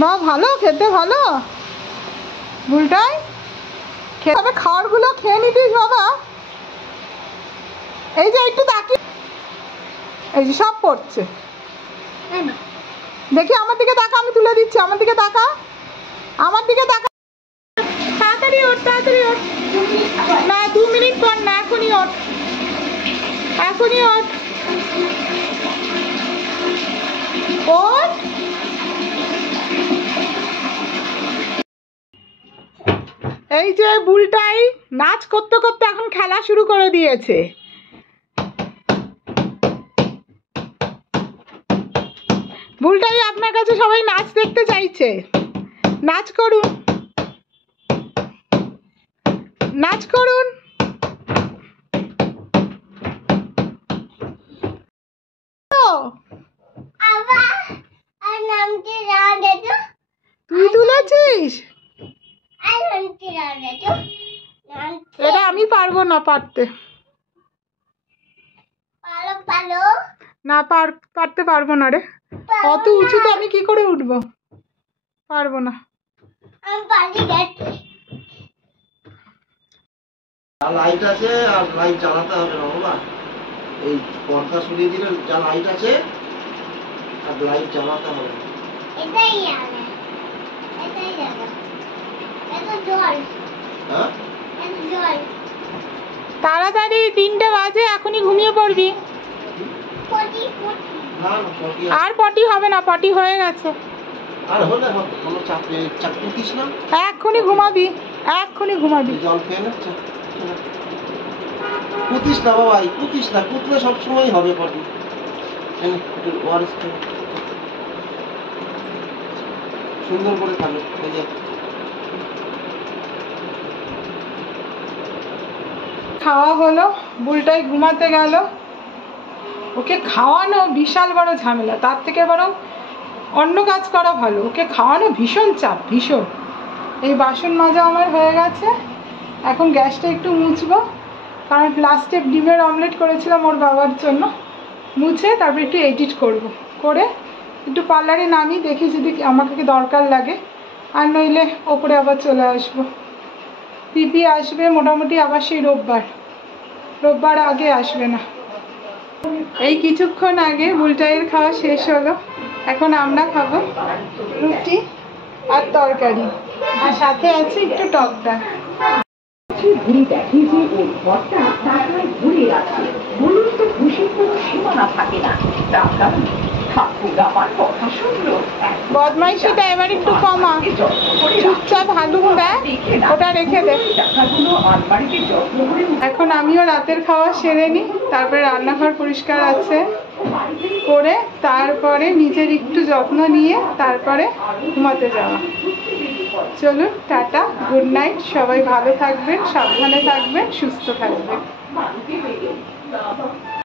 মা ভালো খেতে, ভালো বুলটাই খেতে, খাবারগুলো খেয়ে নিতিস বাবা। এই যে একটু তাকিয়ে, এই যে সব পড়ছে। দেখি আমার দিকে তাকা, আমি তুলে দিচ্ছি, আমার দিকে তাকা, আমার দিকে তাকা। তাড়াতাড়ি ওঠ, তাড়াতাড়ি ওঠ। না 2 মিনিট পর না, এখনই ওঠ, এখনই ওঠ, ওঠ। এই যে বুলটাই নাচ করতে করতে এখন খেলা শুরু করে দিয়েছে। বুলটাই আপনার কাছে সবাই নাচ দেখতে চাইছে, নাচ করুন, নাচ করুন। তুই তুলেছিস? এটা আমি পারবো না পারতে, না পারতে পারবো না রে, অত উঁচুতে আমি কি করে উঠবো, পারবো না। লাইট আছে আর লাইট জ্বালাতে হবে না বাবা, এই পর্দা সরিয়ে দিলে যা লাইট আছে আর লাইট জ্বালাতে হবে না। এটাই যাবে, এটাই যাবে, এটা জল, হ্যাঁ এটা জল। তাড়াতাড়ি 3টে বাজে, এখনই ঘুমিয়ে পড়বি। পটি পটি না না পটি আর পটি হবে না, পটি হয়ে গেছে। আর হলে হবে, কোনো চাকরি কিস না, এক্ষুনি ঘুমাবি, এক্ষুনি ঘুমাবি। জল খেয়ে না কুতিস না বাবা, কুতিস না, কুতলে সবসময় হবে পটি। ওয়ারেস সুন্দর করে খাবে। এই যে খাওয়া হলো, বুলটাই ঘুমাতে গেল। ওকে খাওয়ানো বিশাল বড় ঝামেলা, তার থেকে বরং অন্য কাজ করা ভালো। ওকে খাওয়ানো ভীষণ চাপ, ভীষণ। এই বাসন মাজা আমার হয়ে গেছে, এখন গ্যাসটা একটু মুছবো, কারণ লাস্টে ডিমের অমলেট করেছিলাম ওর বাবার জন্য। মুছে তারপর একটু এডিট করব, করে একটু পার্লারে নামি, দেখি যদি আমাকে দরকার লাগে, আর নইলে ওপরে আবার চলে আসবো। পিপি আসবে মোটামুটি আবার সেই রোববার আগে আসবে না। এই কিছুক্ষণ আগে বুলটাইয়ের খাওয়া শেষ হলো, এখন আমরা খাবো রুটি আর তরকারি, আর সাথে আছে একটু টক ডাল। ঘুরে দেখে যে ওর ঘরটা টাকায় ঘুরে আছে, বলুন তো খুশির কোনো সীমানা থাকে না। টাকা ঠাকুর আমার কথা শুনলো, বদমাইশিটা এবার একটু কমা, চুপচাপ হালুম দেয়, ওটা রেখে দে। টাকাগুলো আলমারিতে যত্ন করে। এখন আমিও রাতের খাওয়া সেরে নিই, তারপরে রান্নাঘর পরিষ্কার আছে করে, তারপরে নিজের একটু যত্ন নিয়ে তারপরে ঘুমাতে যাওয়া। চলুন, টাটা, গুড নাইট। সবাই ভালো থাকবেন, সাবধানে থাকবেন, সুস্থ থাকবেন।